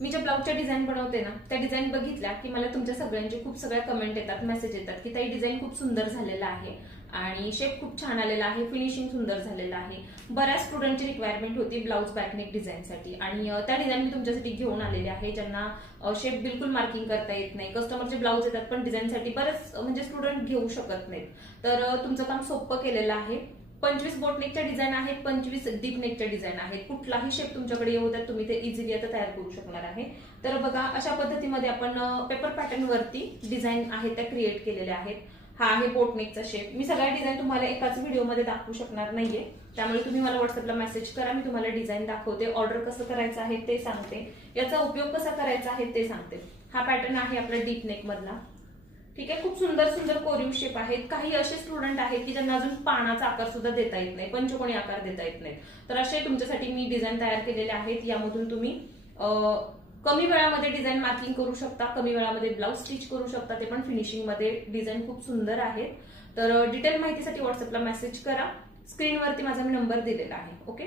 मी ज्या ब्लाऊजच्या डिझाईन बनवते ना, त्या डिझाईन बघितल्या की मला तुमच्या सगळ्यांचे खूप सगळ्या कमेंट येतात, मेसेज येतात की ताई डिझाईन खूप सुंदर झालेला आहे आणि शेप खूप छान आलेला आहे, फिनिशिंग सुंदर झालेलं आहे. बऱ्याच स्टुडंटची रिक्वायरमेंट होती ब्लाऊज बॅकनेक डिझाईनसाठी आणि त्या डिझाईन मी तुमच्यासाठी घेऊन आलेले आहे. ज्यांना शेप बिलकुल मार्किंग करता येत नाही, कस्टमरचे ब्लाऊज येतात पण डिझाईनसाठी बरेच म्हणजे स्टुडंट घेऊ शकत नाहीत, तर तुमचं काम सोपं केलेलं आहे. 25 बोटनेकच्या डिझाईन आहेत, 25 डीप नेकच्या डिझाईन आहेत. कुठलाही शेप तुमच्याकडे येऊ द्या, तुम्ही ते इझिली आता तयार करू शकणार आहे. तर बघा, अशा पद्धतीमध्ये आपण पेपर पॅटर्न वरती डिझाईन आहेत त्या क्रिएट केलेल्या आहेत. हा आहे बोटनेकचा शेप. मी सगळ्या डिझाईन तुम्हाला एकाच व्हिडिओमध्ये दाखवू शकणार नाहीये, त्यामुळे तुम्ही मला व्हॉट्सअपला मेसेज करा, मी तुम्हाला डिझाईन दाखवते, ऑर्डर कसं करायचं आहे ते सांगते, याचा उपयोग कसा करायचा आहे ते सांगते. हा पॅटर्न आहे आपला डीप नेक मधला. ठीक आहे, खूप सुंदर सुंदर कोरीव शेप आहेत. काही असे स्टुडंट आहेत की ज्यांना अजून पानाचा आकार सुद्धा देता येत नाही, पंचकोणी आकार देता येत नाही, तर असे तुमच्यासाठी मी डिझाईन तयार केलेले आहेत. यामधून तुम्ही कमी वेळामध्ये डिझाईन मार्किंग करू शकता, कमी वेळामध्ये ब्लाऊज स्टिच करू शकता, ते पण फिनिशिंग मध्ये. डिझाईन खूप सुंदर आहे. तर डिटेल माहितीसाठी व्हॉट्सअपला मेसेज करा, स्क्रीनवरती माझा मी नंबर दिलेला आहे. ओके.